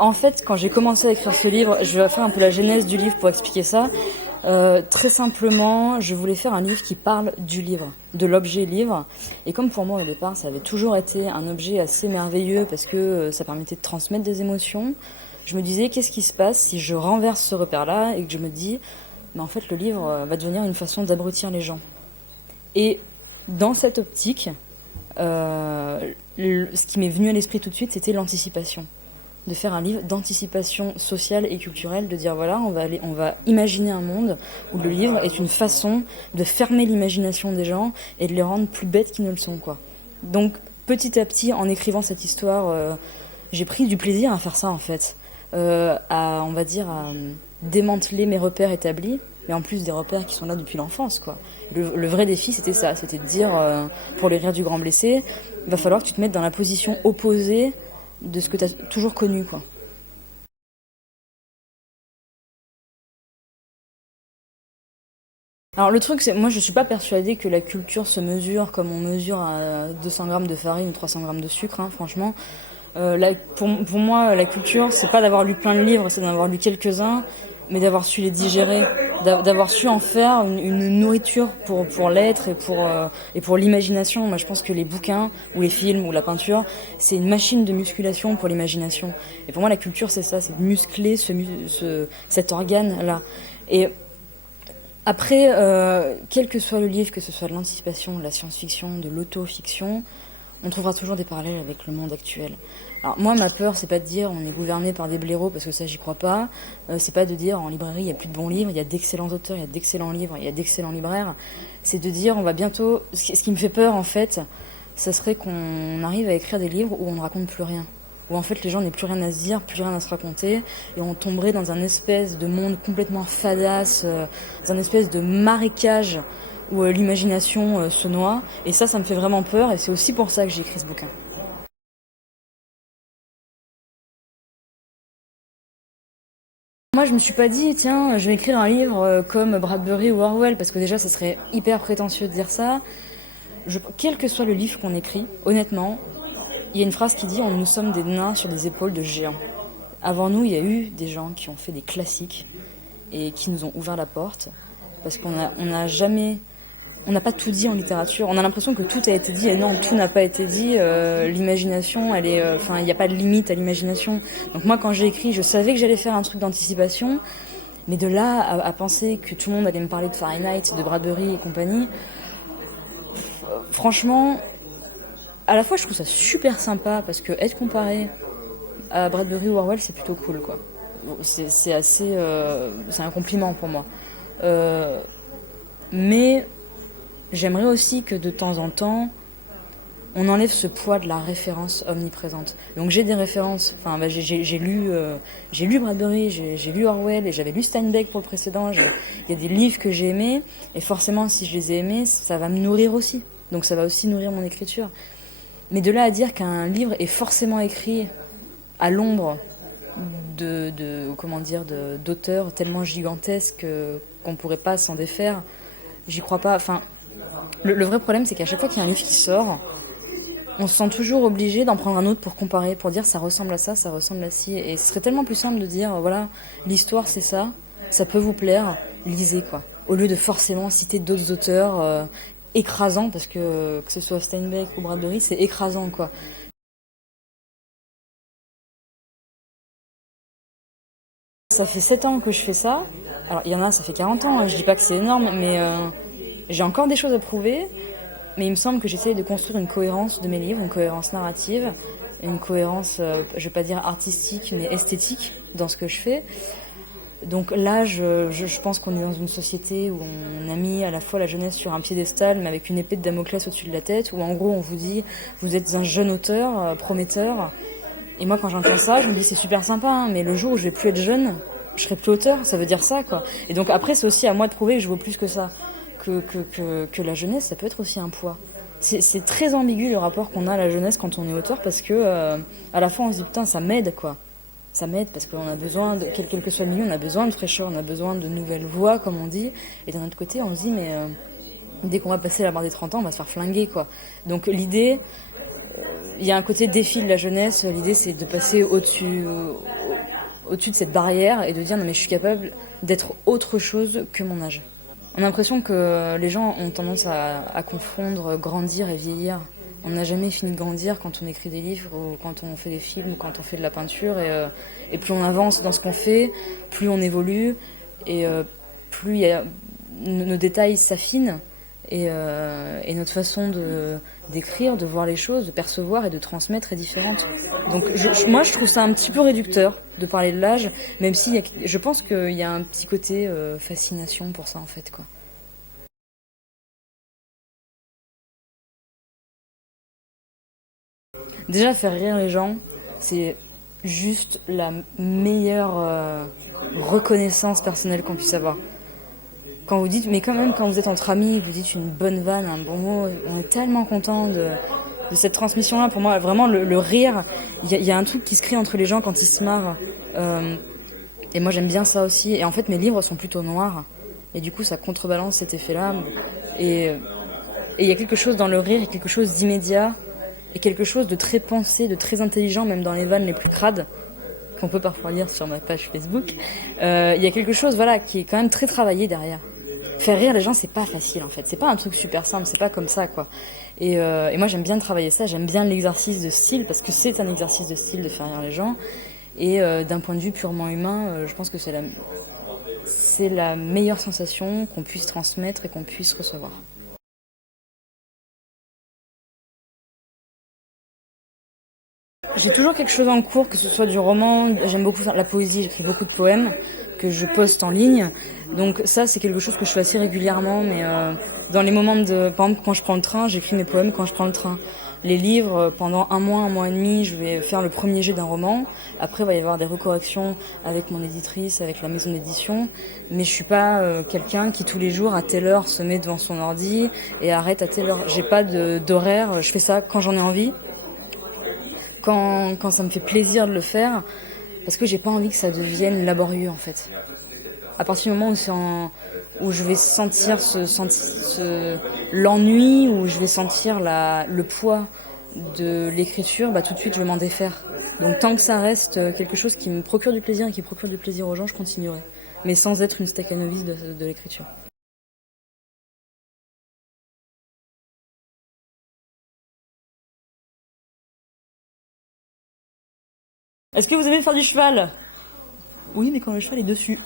En fait, quand j'ai commencé à écrire ce livre, je vais faire un peu la genèse du livre pour expliquer ça. Très simplement, je voulais faire un livre qui parle du livre, de l'objet livre. Et comme pour moi au départ, ça avait toujours été un objet assez merveilleux parce que ça permettait de transmettre des émotions, je me disais qu'est-ce qui se passe si je renverse ce repère-là et que je me dis, mais en fait le livre va devenir une façon d'abrutir les gens. Et dans cette optique, ce qui m'est venu à l'esprit tout de suite, c'était l'anticipation. De faire un livre d'anticipation sociale et culturelle, de dire voilà, on va imaginer un monde où le livre est une façon de fermer l'imagination des gens et de les rendre plus bêtes qu'ils ne le sont, quoi. Donc petit à petit, en écrivant cette histoire, j'ai pris du plaisir à faire ça en fait, on va dire, à démanteler mes repères établis, mais en plus des repères qui sont là depuis l'enfance, quoi. Le vrai défi, c'était ça, c'était de dire, pour les rires du grand blessé, il va falloir que tu te mettes dans la position opposée de ce que tu as toujours connu, quoi. Alors le truc, c'est moi je suis pas persuadée que la culture se mesure comme on mesure à 200 grammes de farine ou 300 grammes de sucre, hein, franchement. Pour moi, la culture, c'est pas d'avoir lu plein de livres, c'est d'en avoir lu quelques-uns, mais d'avoir su les digérer, d'avoir su en faire une nourriture pour l'être et pour l'imagination. Moi, je pense que les bouquins ou les films ou la peinture, c'est une machine de musculation pour l'imagination. Et pour moi, la culture, c'est ça, c'est de muscler cet organe-là. Et après, quel que soit le livre, que ce soit de l'anticipation, de la science-fiction, de l'auto-fiction, on trouvera toujours des parallèles avec le monde actuel. Alors moi, ma peur, c'est pas de dire on est gouverné par des blaireaux, parce que ça, j'y crois pas. C'est pas de dire en librairie, il y a plus de bons livres, il y a d'excellents auteurs, il y a d'excellents livres, il y a d'excellents libraires. C'est de dire on va bientôt... Ce qui me fait peur, en fait, ça serait qu'on arrive à écrire des livres où on ne raconte plus rien. Où en fait les gens n'aient plus rien à se dire, plus rien à se raconter, et on tomberait dans un espèce de monde complètement fadasse, dans un espèce de marécage où l'imagination se noie. Et ça me fait vraiment peur, et c'est aussi pour ça que j'ai écrit ce bouquin. Moi, je me suis pas dit, tiens, je vais écrire un livre comme Bradbury ou Orwell, parce que déjà, ça serait hyper prétentieux de dire ça. Quel que soit le livre qu'on écrit, honnêtement, il y a une phrase qui dit nous sommes des nains sur des épaules de géants. Avant nous, il y a eu des gens qui ont fait des classiques et qui nous ont ouvert la porte, parce on n'a jamais... On n'a pas tout dit en littérature. On a l'impression que tout a été dit, et non, tout n'a pas été dit. L'imagination, elle est... Enfin, il n'y a pas de limite à l'imagination. Donc moi, quand j'ai écrit, je savais que j'allais faire un truc d'anticipation, mais de là à penser que tout le monde allait me parler de Fahrenheit, de Bradbury et compagnie, franchement, à la fois, je trouve ça super sympa, parce que être comparé à Bradbury ou Orwell, c'est plutôt cool, quoi. C'est assez... c'est un compliment pour moi. Mais j'aimerais aussi que de temps en temps, on enlève ce poids de la référence omniprésente. Donc j'ai des références, enfin j'ai lu Bradbury, j'ai lu Orwell et j'avais lu Steinbeck pour le précédent. Il y a des livres que j'ai aimés, et forcément si je les ai aimés, ça va me nourrir aussi. Donc ça va aussi nourrir mon écriture. Mais de là à dire qu'un livre est forcément écrit à l'ombre d'auteurs tellement gigantesques qu'on pourrait pas s'en défaire, j'y crois pas. Enfin, le vrai problème, c'est qu'à chaque fois qu'il y a un livre qui sort, on se sent toujours obligé d'en prendre un autre pour comparer, pour dire ça ressemble à ça ressemble à ci. Et ce serait tellement plus simple de dire voilà, l'histoire c'est ça peut vous plaire, lisez, quoi. Au lieu de forcément citer d'autres auteurs écrasants, parce que ce soit Steinbeck ou Bradbury, c'est écrasant, quoi. Ça fait 7 ans que je fais ça. Alors, il y en a, ça fait 40 ans, hein. Je dis pas que c'est énorme, mais j'ai encore des choses à prouver. Mais il me semble que j'essaye de construire une cohérence de mes livres, une cohérence narrative, une cohérence, je vais pas dire artistique, mais esthétique dans ce que je fais. Donc là, je pense qu'on est dans une société où on a mis à la fois la jeunesse sur un piédestal, mais avec une épée de Damoclès au-dessus de la tête, où en gros on vous dit, vous êtes un jeune auteur, prometteur. Et moi, quand j'entends ça, je me dis c'est super sympa, hein, mais le jour où je vais plus être jeune, je serai plus auteur, ça veut dire ça, quoi. Et donc après, c'est aussi à moi de prouver que je vaux plus que ça, que la jeunesse, ça peut être aussi un poids. C'est très ambigu le rapport qu'on a à la jeunesse quand on est auteur, parce que à la fois on se dit putain, ça m'aide, quoi. Ça m'aide parce qu'on a besoin de, quel que soit le milieu, on a besoin de fraîcheur, on a besoin de nouvelles voix, comme on dit. Et d'un autre côté, on se dit mais dès qu'on va passer la barre des 30 ans, on va se faire flinguer, quoi. Donc l'idée, il y a un côté défi de la jeunesse. L'idée, c'est de passer au-dessus de cette barrière et de dire non mais je suis capable d'être autre chose que mon âge. On a l'impression que les gens ont tendance à confondre grandir et vieillir. On n'a jamais fini de grandir quand on écrit des livres ou quand on fait des films ou quand on fait de la peinture. Et plus on avance dans ce qu'on fait, plus on évolue et plus nos détails s'affinent. Et notre façon d'écrire, de voir les choses, de percevoir et de transmettre est différente. Donc moi je trouve ça un petit peu réducteur de parler de l'âge, même si je pense qu'il y a un petit côté fascination pour ça en fait, quoi. Déjà faire rire les gens, c'est juste la meilleure reconnaissance personnelle qu'on puisse avoir. Quand vous dites, mais quand même, quand vous êtes entre amis, vous dites une bonne vanne, un bon mot, on est tellement content de cette transmission-là. Pour moi, vraiment, le rire, il y a un truc qui se crée entre les gens quand ils se marrent. Et moi, j'aime bien ça aussi. Et en fait, mes livres sont plutôt noirs. Et du coup, ça contrebalance cet effet-là. Et il y a quelque chose dans le rire, il y a quelque chose d'immédiat, et quelque chose de très pensé, de très intelligent, même dans les vannes les plus crades, qu'on peut parfois lire sur ma page Facebook. Il y a quelque chose, voilà, qui est quand même très travaillé derrière. Faire rire les gens, c'est pas facile en fait. C'est pas un truc super simple, c'est pas comme ça quoi. Et moi j'aime bien travailler ça, j'aime bien l'exercice de style parce que c'est un exercice de style de faire rire les gens. Et d'un point de vue purement humain, je pense que c'est la meilleure sensation qu'on puisse transmettre et qu'on puisse recevoir. J'ai toujours quelque chose en cours, que ce soit du roman, j'aime beaucoup faire la poésie, j'écris beaucoup de poèmes que je poste en ligne. Donc ça, c'est quelque chose que je fais assez régulièrement, mais dans les moments par exemple, quand je prends le train, j'écris mes poèmes quand je prends le train. Les livres, pendant un mois et demi, je vais faire le premier jet d'un roman. Après, il va y avoir des recorrections avec mon éditrice, avec la maison d'édition. Mais je suis pas quelqu'un qui tous les jours à telle heure se met devant son ordi et arrête à telle heure. J'ai pas d'horaire, je fais ça quand j'en ai envie. Quand ça me fait plaisir de le faire, parce que j'ai pas envie que ça devienne laborieux en fait. À partir du moment où je vais sentir l'ennui, où je vais sentir le poids de l'écriture, bah tout de suite je vais m'en défaire. Donc tant que ça reste quelque chose qui me procure du plaisir et qui procure du plaisir aux gens, je continuerai. Mais sans être une stacanoviste de l'écriture. Est-ce que vous aimez faire du cheval? Oui, mais quand le cheval est dessus.